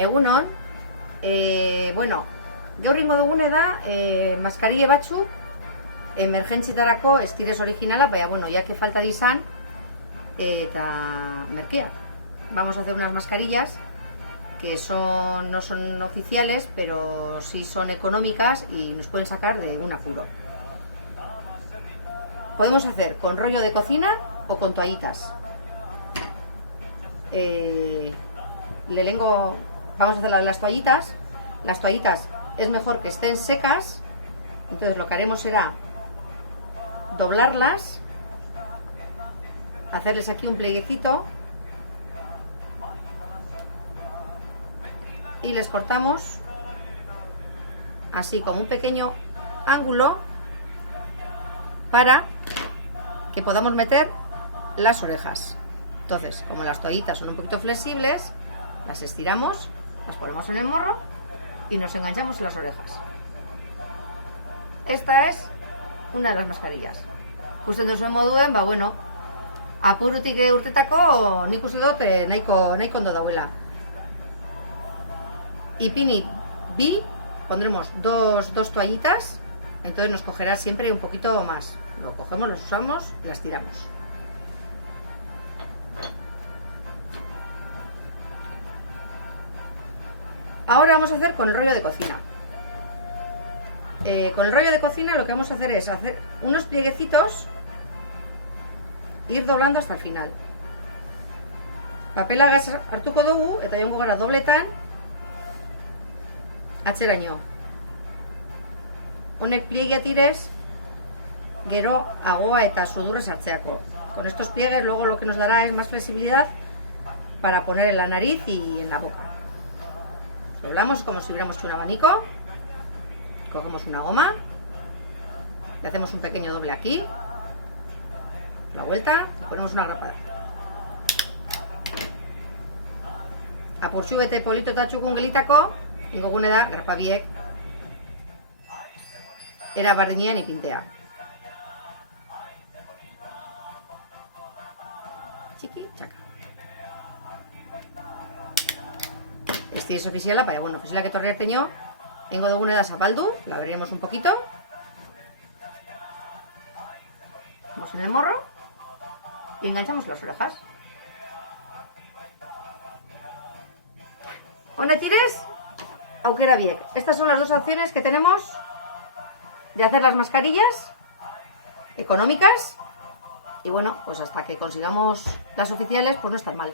Egunon, bueno, gaur ingo dugune da, maskarille batzuk, emergentzitarako estirez originala, baina, bueno, ya que falta dizan, eta merkeak. Vamos a hacer unas mascarillas que no son oficiales, pero sí son económicas y nos pueden sacar de un apuro. Podemos hacer con rollo de cocina o con toallitas. Vamos a hacer las toallitas. Las toallitas es mejor que estén secas, entonces lo que haremos será doblarlas, hacerles aquí un plieguecito y les cortamos así como un pequeño ángulo para que podamos meter las orejas. Entonces, como las toallitas son un poquito flexibles, las estiramos, las ponemos en el morro y nos enganchamos en las orejas. Esta es una de las mascarillas. Uste duzuen moduen, bueno, apurutik urtetako nik uste dut nahiko ondo dauela. Ipini bi, pondremos dos toallitas, entonces nos cogerá siempre un poquito más. Lo cogemos, los usamos y las tiramos. Ahora vamos a hacer con el rollo de cocina. Con el rollo de cocina lo que vamos a hacer es hacer unos plieguecitos, ir doblando hasta el final. Papela hartuko dugu eta joango gara dobletan atzeraino. Honek pliegia tirez, gero agoa eta sudurra sartzeako. Con estos pliegues luego lo que nos dará es más flexibilidad para poner en la nariz y en la boca. Doblamos como si hubiéramos hecho un abanico, cogemos una goma, le hacemos un pequeño doble aquí, la vuelta, y ponemos una grapada. Apurtxu bete polito eta txukun gelitako, ingo gune da grapabiek era bardinean ipintea. Txiki, txaka. Estirez ofiziala, baina, bueno, ofizialak etorri arteño, ingo dugune da zapaldu, la abriremos un poquito. Vamos en el morro y enganchamos las orejas. Honetires, aukera biek. Estas son las dos opciones que tenemos de hacer las mascarillas económicas y bueno, pues hasta que consigamos las oficiales, pues no están mal.